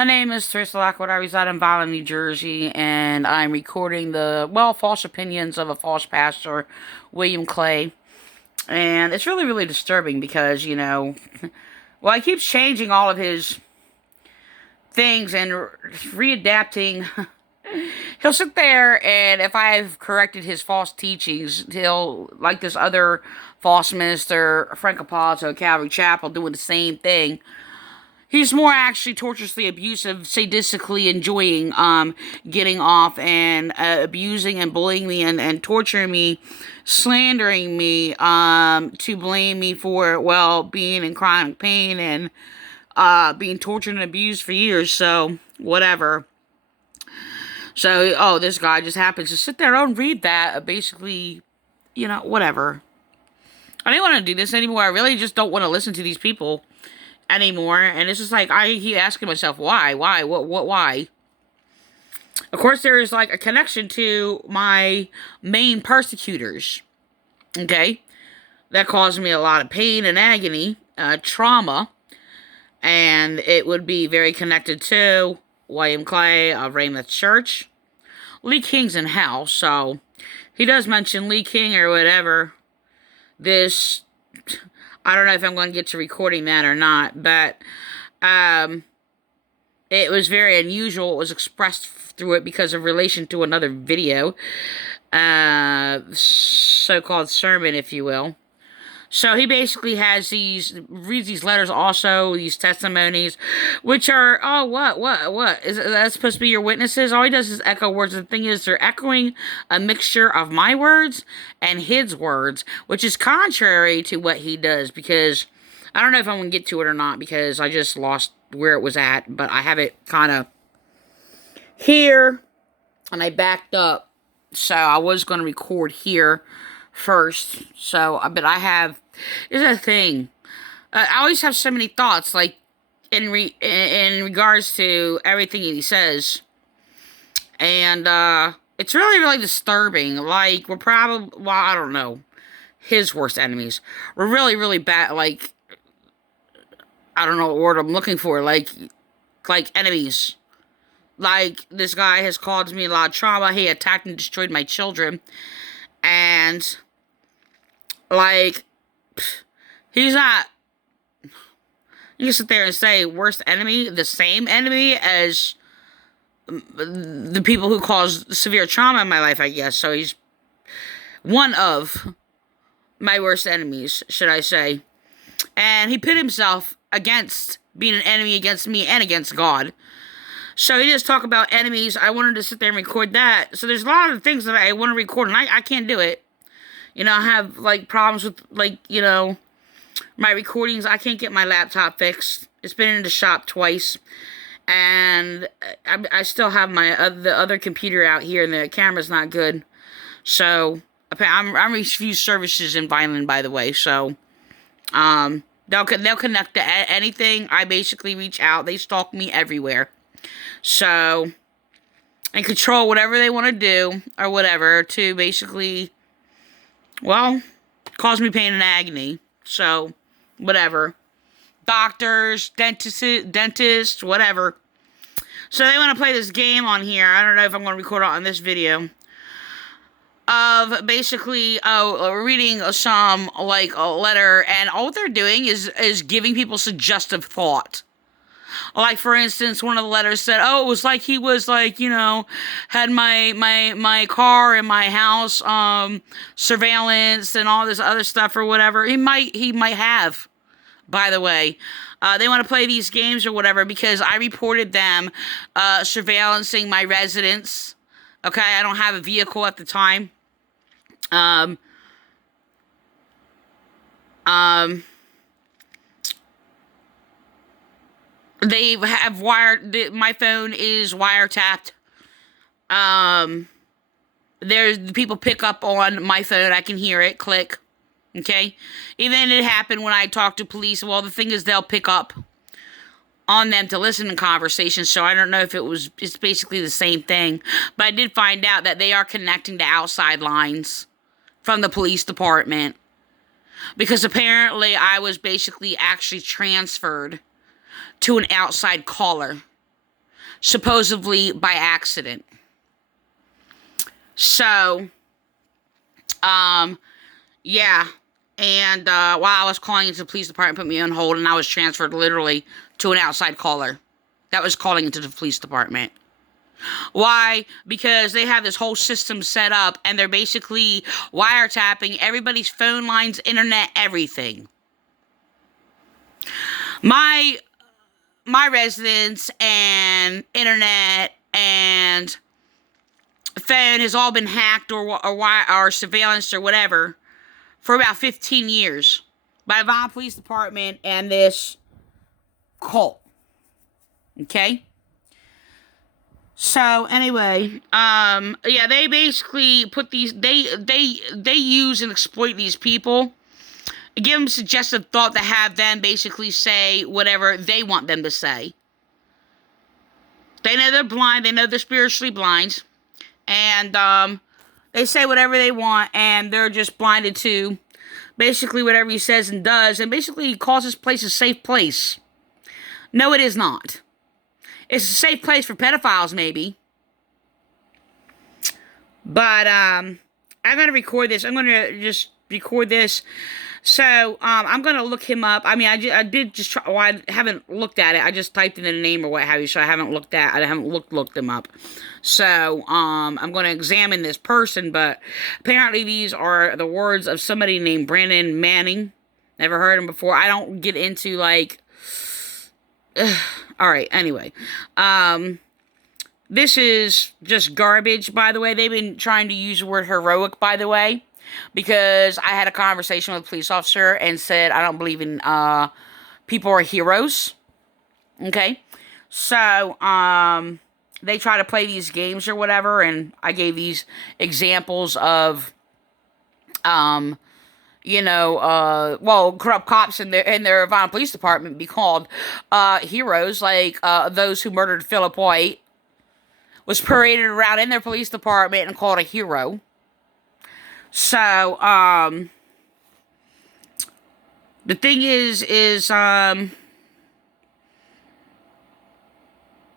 My name is Teresa Lockwood. I reside in Vineland, New Jersey, and I'm recording the, false opinions of a false pastor, William Clay. And it's really, really disturbing because, he keeps changing all of his things and readapting. He'll sit there, and if I've corrected his false teachings, he'll, like this other false minister, Frank Apollo, Calvary Chapel, doing the same thing. He's more actually torturously abusive, sadistically enjoying getting off and abusing and bullying me and torturing me, slandering me to blame me for, being in chronic pain and being tortured and abused for years. So, whatever. So, this guy just happens to sit there and read that, basically, whatever. I don't want to do this anymore. I really just don't want to listen to these people anymore. And it's just like, I keep asking myself, why? Why? Of course, there is like a connection to my main persecutors, okay? That caused me a lot of pain and agony, trauma, and it would be very connected to William Clay of Ramoth Church. Lee King's in hell, so he does mention Lee King or whatever. I don't know if I'm going to get to recording that or not, but it was very unusual. It was expressed through it because of relation to another video, so-called sermon, if you will. So he basically reads these letters also, these testimonies, which are, what? Is that supposed to be your witnesses? All he does is echo words. The thing is, they're echoing a mixture of my words and his words, which is contrary to what he does, because I don't know if I'm going to get to it or not, because I just lost where it was at, but I have it kind of here, and I backed up, so I was going to record here first, but it's a thing. I always have so many thoughts, like, in regards to everything he says, and, it's really, really disturbing. Like, we're probably, I don't know, his worst enemies. We're really, really bad, like, I don't know what word I'm looking for, like enemies. Like, this guy has caused me a lot of trauma. He attacked and destroyed my children, and, like, he's not, you can sit there and say worst enemy, the same enemy as the people who caused severe trauma in my life, I guess. So he's one of my worst enemies, should I say. And he pit himself against being an enemy against me and against God. So he just talk about enemies. I wanted to sit there and record that. So there's a lot of things that I want to record, and I can't do it. I have, like, problems with, like, my recordings. I can't get my laptop fixed. It's been in the shop twice. And I still have the other computer out here, and the camera's not good. So, I'm refused services in Vineland, by the way. So, they'll connect to anything. I basically reach out. They stalk me everywhere. So, and control whatever they want to do, or whatever, to basically, cause me pain and agony. So, whatever. Doctors, dentists, whatever. So they want to play this game on here. I don't know if I'm going to record it on this video. Of basically, reading some, like, a letter, and all they're doing is giving people suggestive thought. Like, for instance, one of the letters said, it was like he was, like, had my car and my house, surveillance and all this other stuff or whatever. He might have, by the way. They want to play these games or whatever because I reported them, surveillancing my residence. Okay, I don't have a vehicle at the time. They have my phone is wiretapped. There's people pick up on my phone. I can hear it click. Okay. Even it happened when I talked to police. Well, the thing is they'll pick up on them to listen to conversations. So I don't know if it's basically the same thing, but I did find out that they are connecting to outside lines from the police department, because apparently I was basically actually transferred to an outside caller. supposedly by accident. So, yeah. And while I was calling into the police department, put me on hold, and I was transferred literally to an outside caller that was calling into the police department. Why? Because they have this whole system set up, and they're basically wiretapping everybody's phone lines, internet, everything. My residence and internet and phone has all been hacked or surveillance or whatever for about 15 years by the Vineland Police Department and this cult. Okay? So anyway, yeah, they basically put these, they use and exploit these people, give them suggestive thought to have them basically say whatever they want them to say. They know they're blind, they know they're spiritually blind, and they say whatever they want, and they're just blinded to basically whatever he says and does, and basically calls this place a safe place. No, it is not. It's a safe place for pedophiles, maybe. But, I'm going to record this. I'm going to just record this. So, I'm going to look him up. I mean, I did just try. Well, I haven't looked at it. I just typed in the name or what have you, so I haven't looked him up. So, I'm going to examine this person, but apparently these are the words of somebody named Brandon Manning. Never heard him before. I don't get into, like... Alright, anyway. This is just garbage, by the way. They've been trying to use the word heroic, by the way, because I had a conversation with a police officer and said I don't believe in people are heroes. Okay? So, they try to play these games or whatever, and I gave these examples of corrupt cops in their Vineland Police Department be called heroes, like those who murdered Philip White was paraded around in their police department and called a hero. So, the thing is,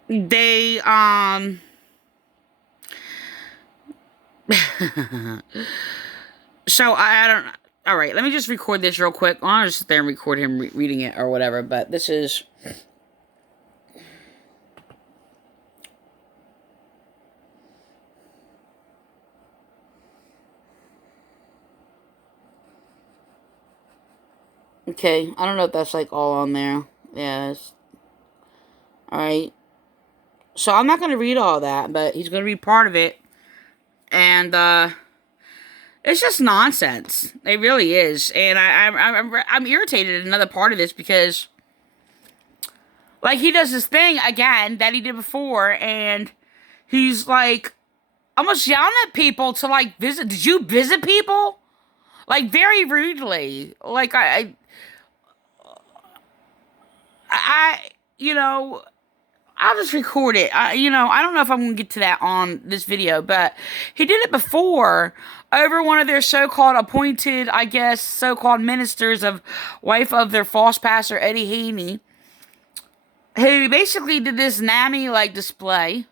they, so I don't, alright, let me just record this real quick. I'll just sit there and record him reading it or whatever, but this is... Okay, I don't know if that's, like, all on there. Yeah, alright. So, I'm not going to read all that, but he's going to read part of it. And, it's just nonsense. It really is. And I'm irritated at another part of this because, like, he does this thing, again, that he did before, and he's, like, almost yelling at people to, like, visit. Did you visit people? Like, very rudely. Like, I'll just record it. I don't know if I'm going to get to that on this video, but he did it before over one of their so-called appointed, I guess, so-called ministers of wife of their false pastor, Eddie Haney, who basically did this NAMI, like, display,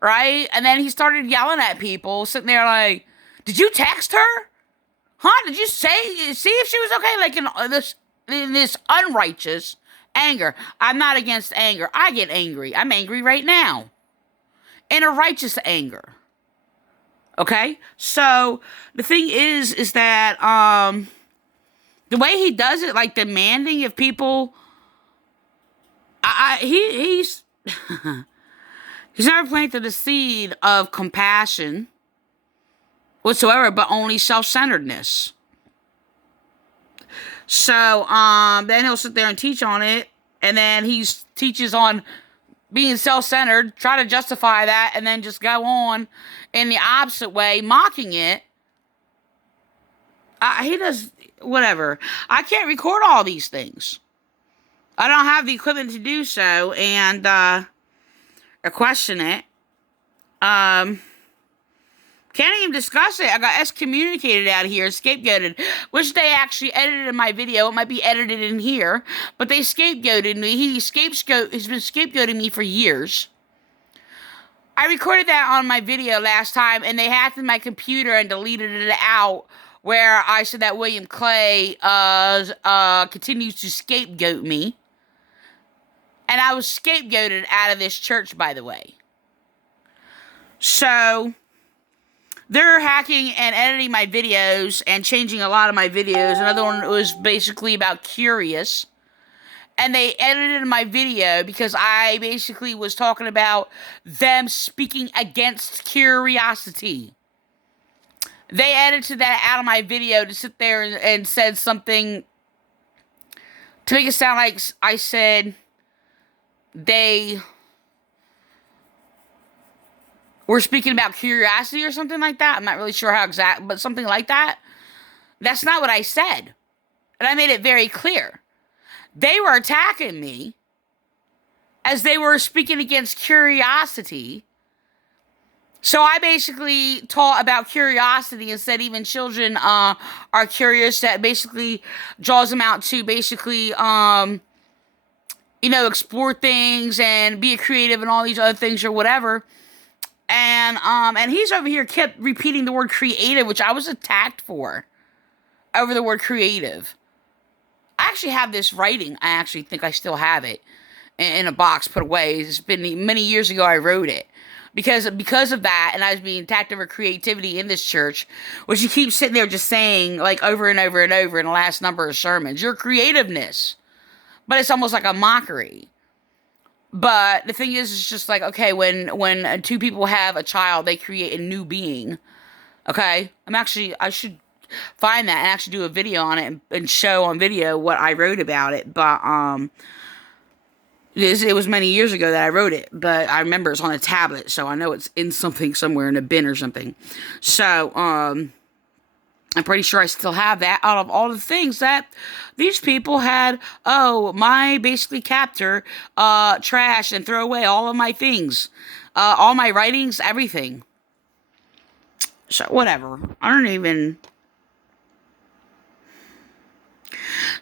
right? And then he started yelling at people, sitting there like, did you text her? Huh? Did you see if she was okay? Like, in this unrighteous anger. I'm not against anger. I get angry. I'm angry right now. In a righteous anger. Okay? So, the thing is that, the way he does it, like, demanding of people, he's never planted the seed of compassion whatsoever, but only self-centeredness. So, then he'll sit there and teach on it, and then he teaches on being self-centered, try to justify that, and then just go on in the opposite way, mocking it. He does, whatever. I can't record all these things. I don't have the equipment to do so, and, or question it. Can't even discuss it. I got excommunicated out of here, scapegoated, which they actually edited in my video. It might be edited in here, but they scapegoated me. He's been scapegoating me for years. I recorded that on my video last time, and they hacked my computer and deleted it out. Where I said that William Clay continues to scapegoat me, and I was scapegoated out of this church, by the way. So they're hacking and editing my videos and changing a lot of my videos. Another one was basically about Curious. And they edited my video because I basically was talking about them speaking against curiosity. They edited that out of my video to sit there and said something to make it sound like I said they were speaking about curiosity or something like that. I'm not really sure how exact, but something like that. That's not what I said. And I made it very clear. They were attacking me as they were speaking against curiosity. So I basically taught about curiosity and said even children are curious. That basically draws them out to basically, explore things and be creative and all these other things or whatever. And he's over here kept repeating the word creative, which I was attacked for over the word creative. I actually have this writing. I actually think I still have it in a box put away. It's been many years ago I wrote it. Because of that, and I was being attacked over creativity in this church, which you keep sitting there just saying, like, over and over and over in the last number of sermons, your creativeness. But it's almost like a mockery. But the thing is, it's just like, okay, when two people have a child, they create a new being. Okay? I should find that and actually do a video on it and show on video what I wrote about it. But, it was many years ago that I wrote it, but I remember it's on a tablet, so I know it's in something somewhere in a bin or something. So, I'm pretty sure I still have that out of all the things that these people had. Oh, my basically captor, trash and throw away all of my things, all my writings, everything. So, whatever. I don't even.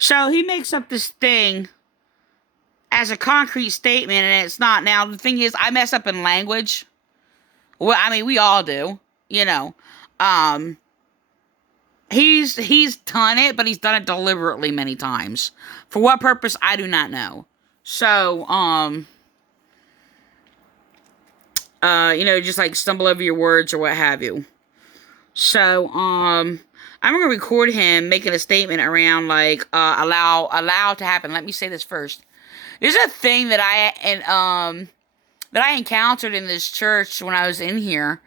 So, he makes up this thing as a concrete statement, and it's not. Now, the thing is, I mess up in language. Well, I mean, we all do, He's done it, but he's done it deliberately many times. For what purpose, I do not know. So, just like stumble over your words or what have you. So, I'm gonna record him making a statement around, like, allow to happen. Let me say this first. There's a thing that I encountered in this church when I was in here,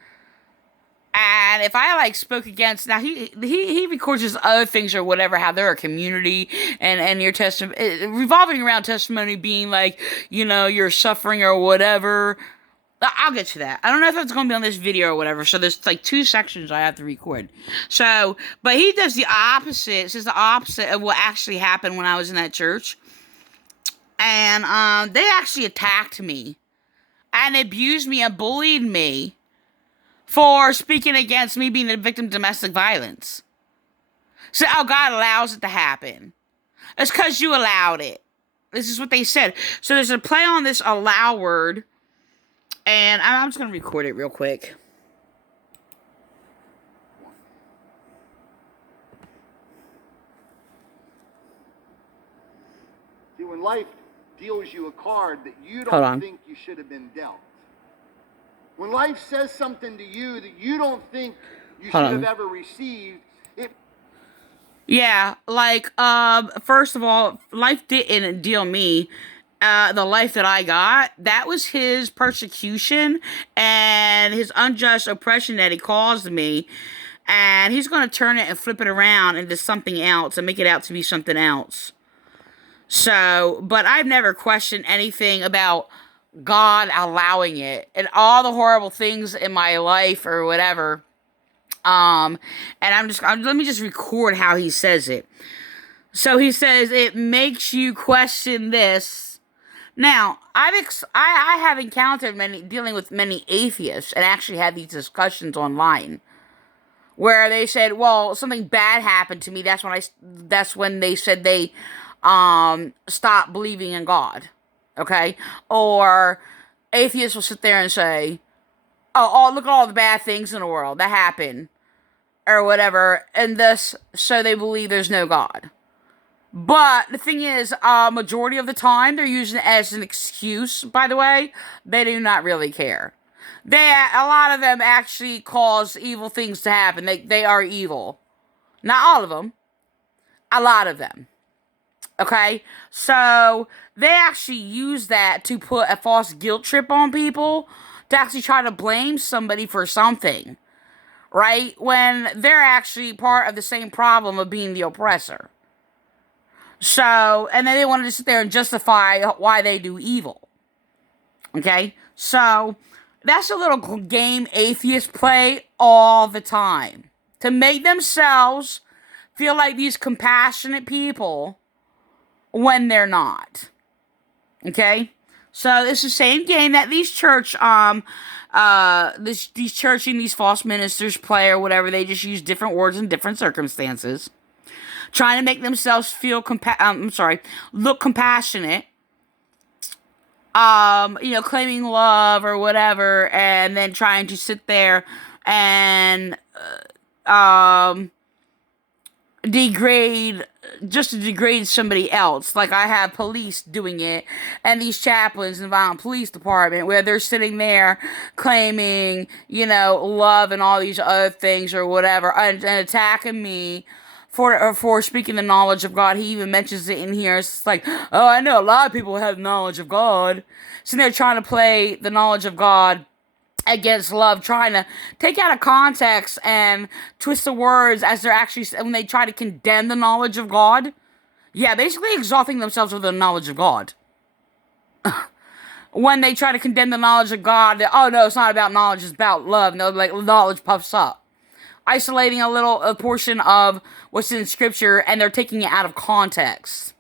and if I like spoke against, now he records his other things or whatever, how they're a community and your testimony revolving around testimony being like, you're suffering or whatever. I'll get to that. I don't know if it's going to be on this video or whatever. So there's like 2 sections I have to record. So, but he does the opposite. Says the opposite of what actually happened when I was in that church. And they actually attacked me and abused me and bullied me for speaking against me being a victim of domestic violence. So, God allows it to happen. It's because you allowed it. This is what they said. So there's a play on this allow word, and I'm just going to record it real quick. See, when life deals you a card that you don't think you should have been dealt. When life says something to you that you don't think you should have ever received, Yeah, like, first of all, life didn't deal me the life that I got. That was his persecution and his unjust oppression that he caused me. And he's going to turn it and flip it around into something else and make it out to be something else. So, but I've never questioned anything about God allowing it and all the horrible things in my life or whatever. And let me just record how he says it. So he says, it makes you question this. Now, I have encountered dealing with many atheists and actually had these discussions online where they said, well, something bad happened to me. That's when they said they stop believing in God. Okay? Or atheists will sit there and say, oh, look at all the bad things in the world that happen, or whatever, and thus, so they believe there's no God. But the thing is, majority of the time, they're using it as an excuse, by the way. They do not really care. A lot of them actually cause evil things to happen. They are evil. Not all of them. A lot of them. Okay? So, they actually use that to put a false guilt trip on people, to actually try to blame somebody for something. Right? When they're actually part of the same problem of being the oppressor. So, and then they wanted to sit there and justify why they do evil. Okay? So, that's a little game atheists play all the time. To make themselves feel like these compassionate people when they're not. Okay? So, it's the same game that these church, these church and these false ministers play or whatever. They just use different words in different circumstances. Trying to make themselves feel look compassionate, claiming love or whatever, and then trying to sit there and degrade somebody else. Like I have police doing it, and these chaplains in the violent police department, where they're sitting there claiming, love and all these other things or whatever, and attacking me for speaking the knowledge of God. He even mentions it in here. It's like, oh, I know a lot of people have knowledge of God. So they're trying to play the knowledge of God against love, trying to take out of context and twist the words as they're actually, when they try to condemn the knowledge of God. Yeah, basically exalting themselves with the knowledge of God. When they try to condemn the knowledge of God, oh no, it's not about knowledge, it's about love. No, like knowledge puffs up. Isolating a portion of what's in scripture, and they're taking it out of context.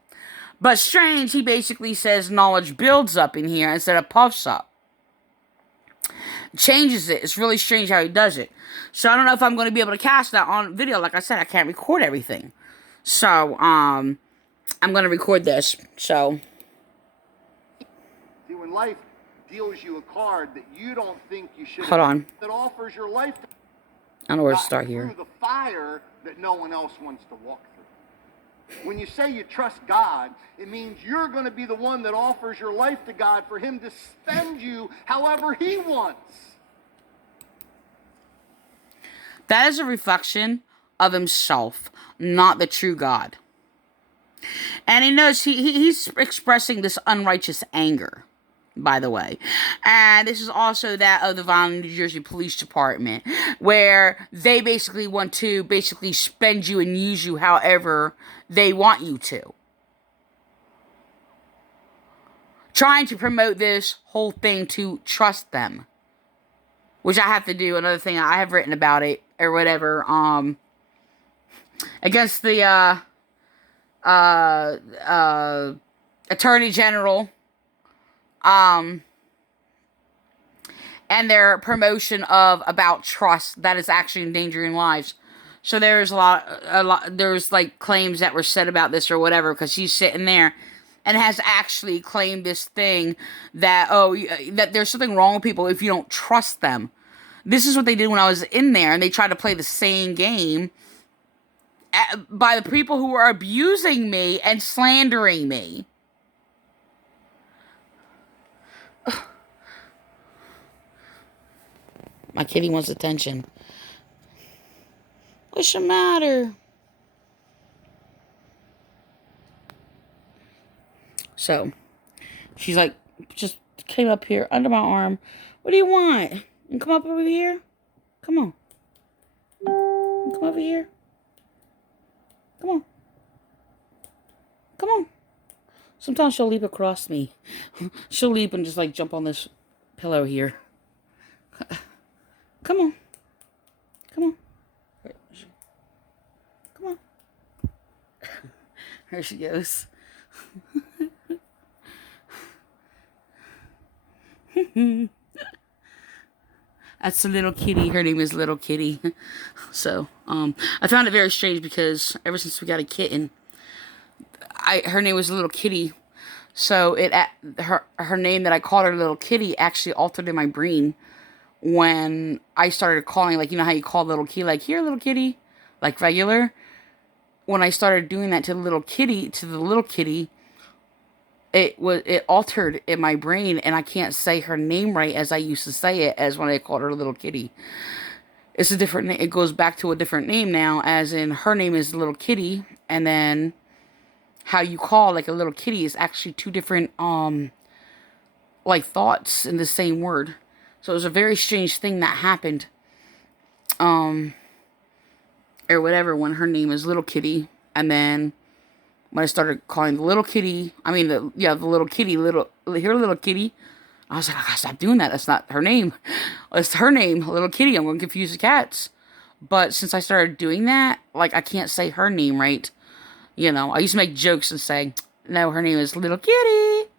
But Strange, he basically says knowledge builds up in here instead of puffs up. Changes it. It's really strange how he does it. So I don't know if I'm going to be able to cast that on video. Like I said, I can't record everything. So, I'm going to record this. So. See, when life deals you a card that you don't think you should Hold on. that offers your life to I don't know where to start here. Through the fire that no one else wants to walk through. When you say you trust God, it means you're going to be the one that offers your life to God for Him to spend you however He wants. That is a reflection of himself, not the true God. And he knows he's expressing this unrighteous anger, by the way. And this is also that of the Vineland, New Jersey Police Department, where they basically want to spend you and use you however they want you to. Trying to promote this whole thing to trust them. Which I have to do, another thing I have written about it, or whatever, against the, Attorney General, and their promotion of about trust that is actually endangering lives. So there's there's like claims that were said about this or whatever, because she's sitting there and has actually claimed this thing that, that there's something wrong with people if you don't trust them. This is what they did when I was in there, and they tried to play the same game by the people who were abusing me and slandering me. My kitty wants attention. What's the matter? So, she's like, just came up here under my arm. What do you want? And come up over here. Come on. Come over here. Come on. Come on. Sometimes she'll leap across me. She'll leap and just like jump on this pillow here. Come on. Come on. Come on. There she goes. That's a little kitty. Her name is Little Kitty. So, I found it very strange because ever since we got a kitten, her name was Little Kitty. So her name that I called her Little Kitty actually altered in my brain when I started calling, like, you know how you call little kitty, like, here, little kitty, like regular. When I started doing that to the little kitty, it altered in my brain, and I can't say her name right as I used to say it as when I called her little kitty. It's a different name. It goes back to a different name now, as in her name is little kitty, and then how you call like a little kitty is actually two different like thoughts in the same word. So it was a very strange thing that happened. Or whatever, when her name is little kitty, and then when I started calling the little kitty, the little kitty, little kitty, I was like, I gotta stop doing that. That's not her name. It's her name, little kitty. I'm gonna confuse the cats. But since I started doing that, like, I can't say her name right. You know, I used to make jokes and say, no, her name is little kitty.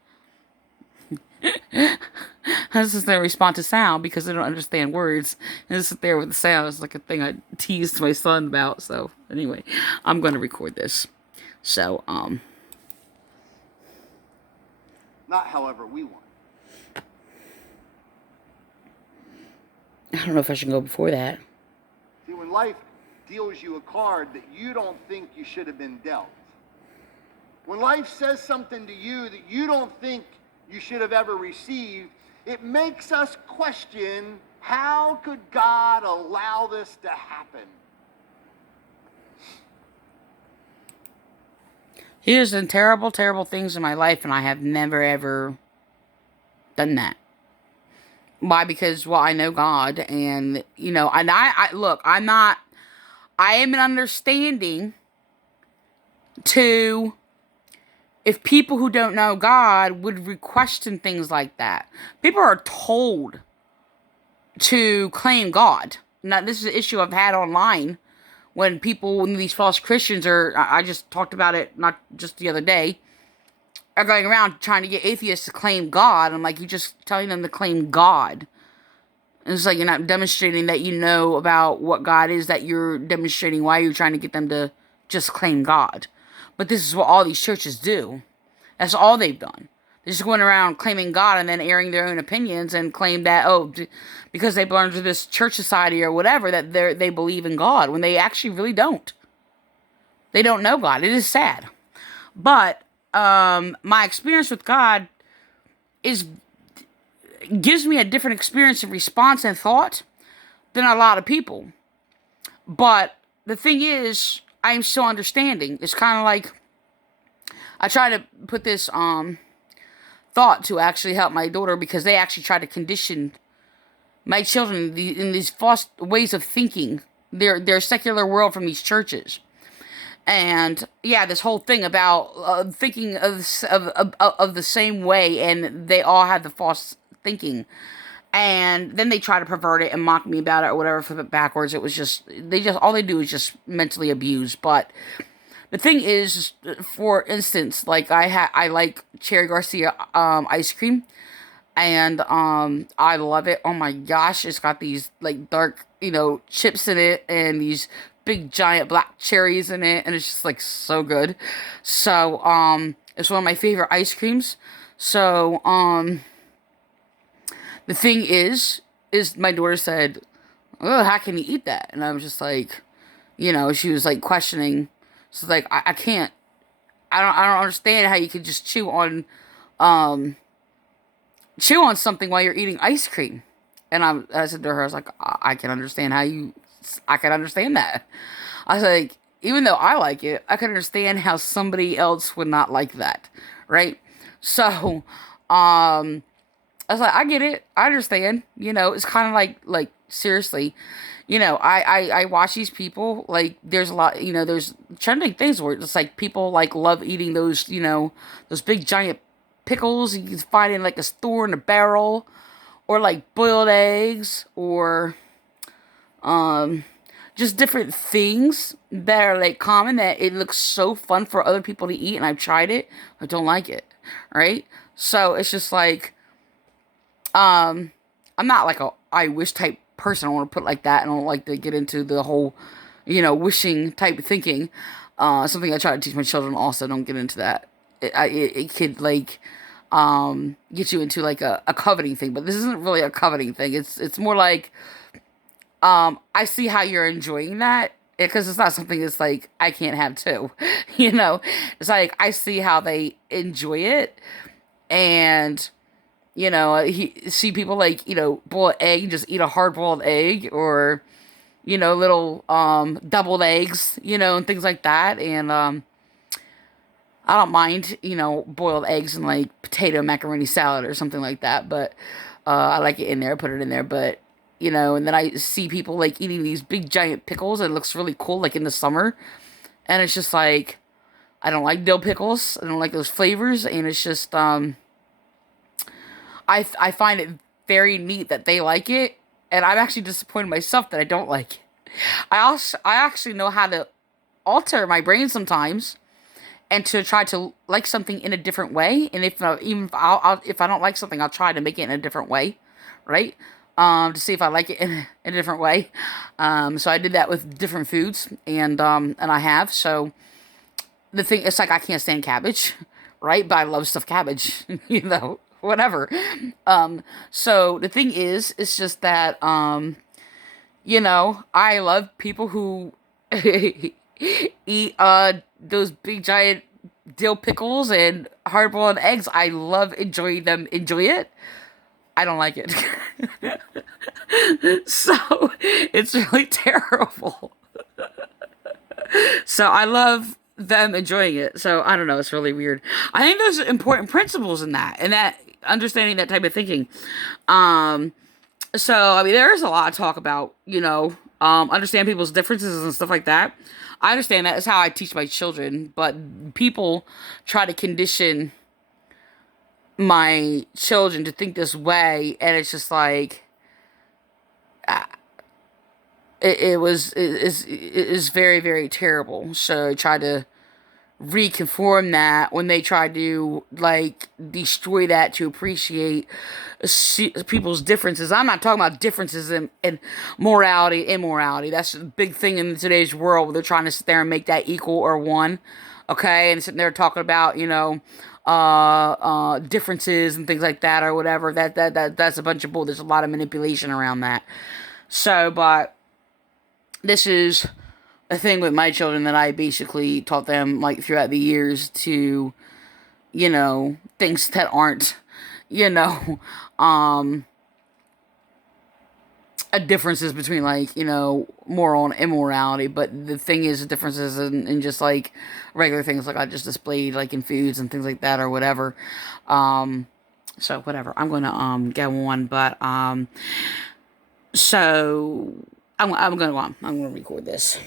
This is their response to sound because they don't understand words. And just sit there with the sound. It's like a thing I teased my son about. So anyway, I'm going to record this. So, Not however we want. I don't know if I should go before that. See, when life deals you a card that you don't think you should have been dealt, when life says something to you that you don't think you should have ever received, it makes us question, how could God allow this to happen? He has done terrible, terrible things in my life, and I have never, ever done that. Why? Because, well, I know God, and, you know, and I am an understanding to, if people who don't know God would question things like that. People are told to claim God. Now, this is an issue I've had online when these false Christians I just talked about it not just the other day, are going around trying to get atheists to claim God. I'm like, you're just telling them to claim God. And it's like, you're not demonstrating that you know about what God is, that you're demonstrating why you're trying to get them to just claim God. But this is what all these churches do. That's all they've done. They're just going around claiming God and then airing their own opinions and claim that, because they belong to this church society or whatever, that they believe in God, when they actually really don't. They don't know God. It is sad. But my experience with God gives me a different experience of response and thought than a lot of people. But the thing is, I'm still understanding. It's kind of like, I try to put this thought to actually help my daughter, because they actually try to condition my children in these false ways of thinking, their secular world from these churches. And yeah, this whole thing about thinking of the same way, and they all have the false thinking. And then they try to pervert it and mock me about it or whatever, flip it backwards. It was just all they do is just mentally abuse. But the thing is, for instance, like I like Cherry Garcia ice cream, and I love it. Oh my gosh, it's got these like dark, chips in it, and these big giant black cherries in it, and it's just like so good. So it's one of my favorite ice creams. So the thing is my daughter said, "Oh, how can you eat that?" And I was just like, she was like questioning. So like, I can't, I don't understand how you could just chew on something while you're eating ice cream. And I said to her, I was like, I can understand I can understand that. I was like, even though I like it, I can understand how somebody else would not like that, right? So, I was like, I get it, I understand. It's kind of like seriously. I watch these people, like, there's a lot, there's trending things where it's like people like love eating those, those big giant pickles you can find in like a store in a barrel, or like boiled eggs, or just different things that are like common, that it looks so fun for other people to eat, and I've tried it, I don't like it, right? So it's just like, I'm not like a I wish type person. I want to put it like that. I don't like to get into the whole, wishing type of thinking. Something I try to teach my children also. Don't get into that. It could like, get you into like a coveting thing. But this isn't really a coveting thing. It's more like, I see how you're enjoying that, because it's not something that's like I can't have too. You know, it's like I see how they enjoy it, and see people like, boil an egg and just eat a hard boiled egg, or little doubled eggs, and things like that. And I don't mind, boiled eggs and like potato macaroni salad or something like that, but I like it in there, put it in there. But and then I see people like eating these big giant pickles, and it looks really cool, like in the summer. And it's just like, I don't like dill pickles. I don't like those flavors. And it's just, I find it very neat that they like it. And I'm actually disappointed myself that I don't like it. I actually know how to alter my brain sometimes, and to try to like something in a different way. And if I don't like something, I'll try to make it in a different way, right? To see if I like it in a different way. So I did that with different foods, and I have. So the thing, it's like I can't stand cabbage, right? But I love stuffed cabbage, whatever. So the thing is, it's just that, I love people who eat those big giant dill pickles and hard boiled eggs. I love enjoy it. I don't like it. So it's really terrible. So I love them enjoying it. So I don't know, it's really weird. I think there's important principles in that, and that understanding that type of thinking. So I mean, there's a lot of talk about, understand people's differences and stuff like that. I understand that is how I teach my children, but people try to condition my children to think this way, and it's just like, it is very, very terrible. So I try to reconform that when they try to like destroy that to appreciate people's differences. I'm not talking about differences in morality, immorality. That's a big thing in today's world, where they're trying to sit there and make that equal or one. Okay, and sitting there talking about differences and things like that or whatever. That's a bunch of bull. There's a lot of manipulation around that. So, but this is a thing with my children that I basically taught them like throughout the years to, things that aren't, differences between like, moral and immorality. But the thing is, the differences in just like regular things like I just displayed like in foods and things like that or whatever. So whatever, I'm going to, go on, but, so I'm going to record this.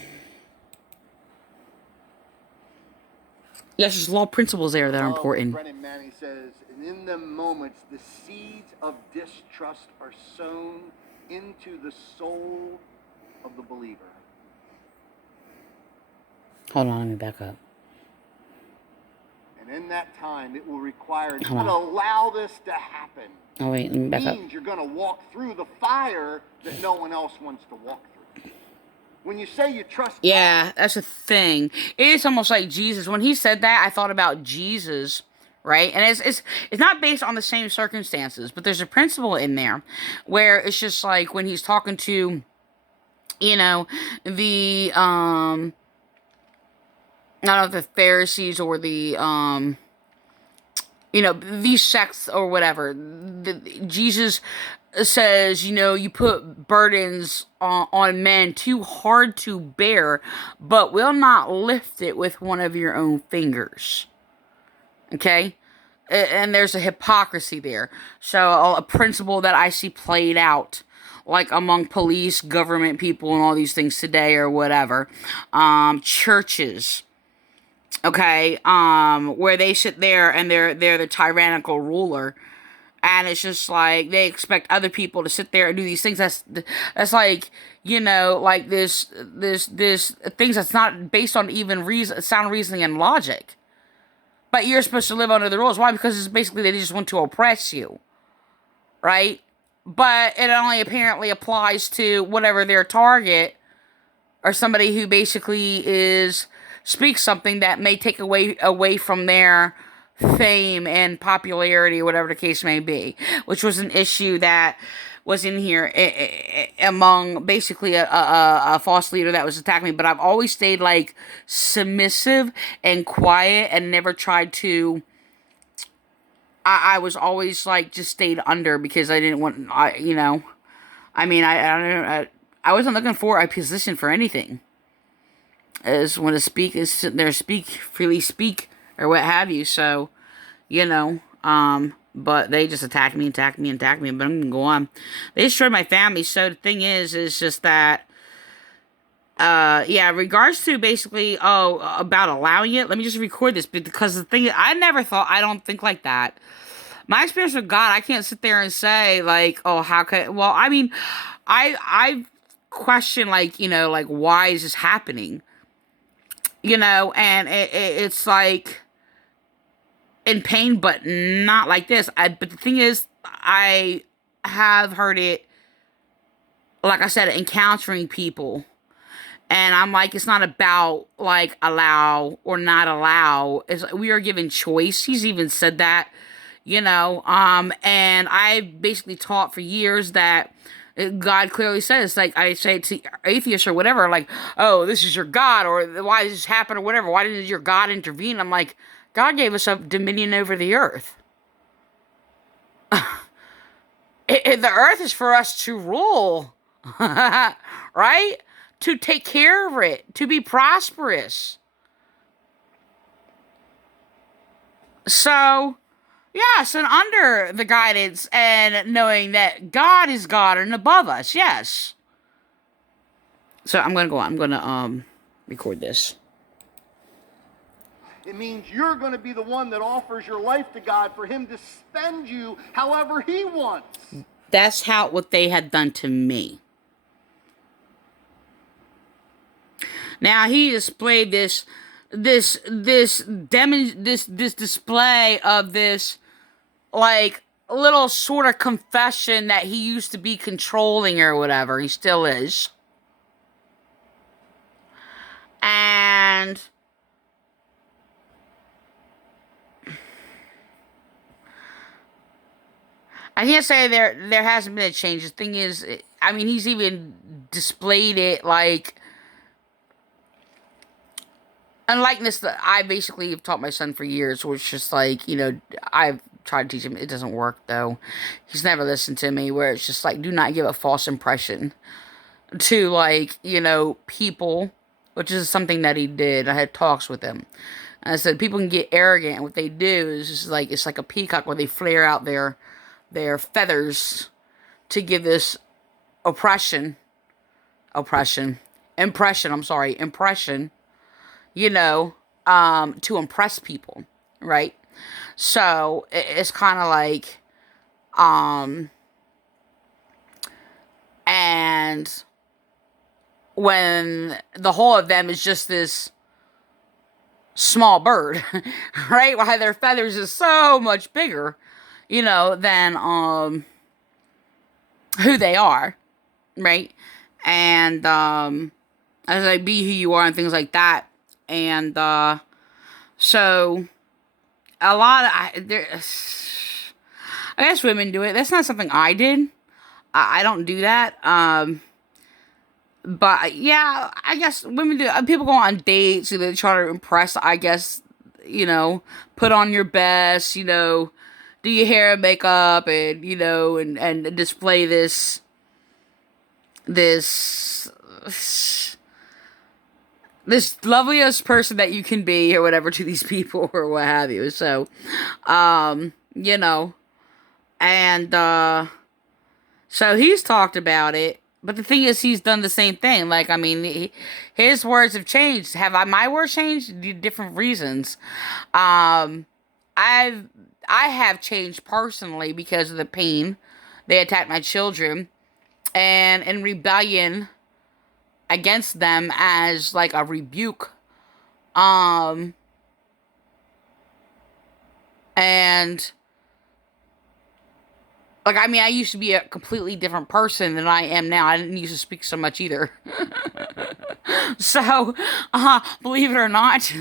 Yes, there's law principles there that are important. Brennan Manning says, and in the moments, the seeds of distrust are sown into the soul of the believer. Hold on, let me back up. And in that time, it will require you to allow this to happen. Oh, wait, let me back up. It means you're going to walk through the fire that no one else wants to walk through. When you say you trust God, yeah, that's a thing. It is almost like Jesus. When he said that, I thought about Jesus, right? And it's not based on the same circumstances, but there's a principle in there where it's just like when he's talking to, the I don't know if the Pharisees or the these sects or whatever. Jesus says, you put burdens on men too hard to bear, but will not lift it with one of your own fingers. Okay? And there's a hypocrisy there. So a principle that I see played out, like among police, government people, and all these things today or whatever. Churches. Okay? Where they sit there and they're the tyrannical ruler. And it's just like they expect other people to sit there and do these things. That's like, like this things that's not based on even sound reasoning and logic. But you're supposed to live under the rules. Why? Because it's basically they just want to oppress you, right? But it only apparently applies to whatever their target, or somebody who basically speaks something that may take away from their fame and popularity, whatever the case may be, which was an issue that was in here among basically a false leader that was attacking me. But I've always stayed like submissive and quiet and never tried to. I was always like just stayed under because I didn't want, I mean, I don't know. I wasn't looking for a position for anything. I just want to speak, is sit there, speak, freely speak, or what have you. So, but they just attacked me, but I'm going to go on. They destroyed my family. So the thing is just that, yeah, regards to basically, about allowing it, let me just record this because the thing, I don't think like that. My experience with God, I can't sit there and say like, oh, how could, well, I mean, I question like, like, why is this happening? And it's like in pain, but not like this. But the thing is, I have heard it, like I said, encountering people. And I'm like, it's not about like allow or not allow. It's, we are given choice. He's even said that, and I basically taught for years that God clearly says, like I say to atheists or whatever, like, oh, this is your God, or why did this happen, or whatever. Why didn't your God intervene? I'm like, God gave us a dominion over the earth. The earth is for us to rule, right? To take care of it, to be prosperous. So, yes, and under the guidance and knowing that God is God and above us, yes. So I'm gonna go on. I'm gonna record this. It means you're going to be the one that offers your life to God for Him to spend you however He wants. That's what they had done to me. Now he displayed this display of this like little sort of confession that he used to be controlling or whatever. He still is. And I can't say there hasn't been a change. The thing is, I mean, he's even displayed it like unlikeness that I basically have taught my son for years, which just like, I've tried to teach him. It doesn't work though. He's never listened to me, where it's just like, do not give a false impression to like, people, which is something that he did. I had talks with him. And I said, people can get arrogant, and what they do is just like, it's like a peacock where they flare out their feathers to give this impression, to impress people, right? So it's kind of like, and when the whole of them is just this small bird, right? While their feathers is so much bigger, than who they are, right? And as I be who you are and things like that. And so a lot of I guess women do it. That's not something I did. I don't do that. But yeah, I guess women do. People go on dates, they try to impress. I guess, put on your best, do your hair and makeup, and and display this loveliest person that you can be or whatever to these people or what have you. So, and so he's talked about it. But the thing is, he's done the same thing. Like, I mean, his words have changed. Have my words changed? Different reasons. I have changed personally because of the pain. They attacked my children, and in rebellion against them as like a rebuke. And Like, I mean, I used to be a completely different person than I am now. I didn't used to speak so much either. So, believe it or not,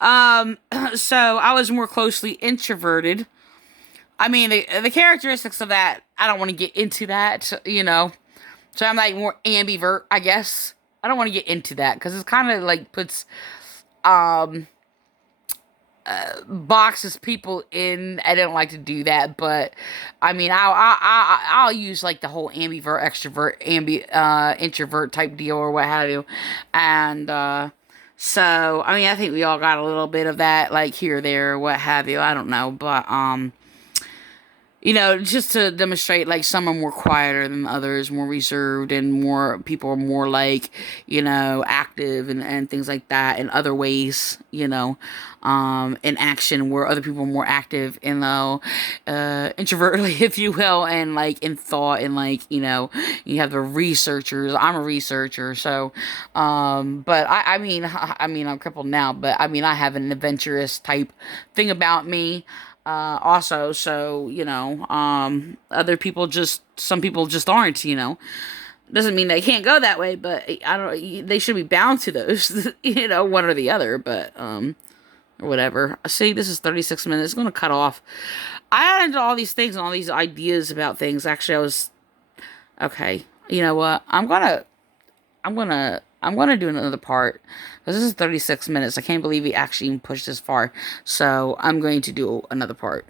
um, so I was more closely introverted. I mean, the characteristics of that, I don't want to get into that, you know. So I'm like more ambivert, I guess. I don't want to get into that because it's kind of like puts um boxes people in. I don't like to do that, but I mean, I'll use like the whole ambivert, extrovert, introvert type deal or what have you, and so I mean, I think we all got a little bit of that, like here, there, what have you. I don't know, but you know, just to demonstrate like some are more quieter than others, more reserved, and more people are more like, you know, active and things like that in other ways, you know, in action where other people are more active, you know, introvertly, if you will, and like in thought and like, you know, you have the researchers. I'm a researcher, so, but I mean, I'm crippled now, but I mean, I have an adventurous type thing about me also, so you know, other people just some people just aren't, you know, doesn't mean they can't go that way, but I don't, they should be bound to those you know, one or the other, but or whatever. See, this is 36 minutes. It's gonna cut off. I added all these things and all these ideas about things. Actually, I was okay, you know what, I'm gonna do another part because this is 36 minutes. I can't believe we actually even pushed this far, so I'm going to do another part.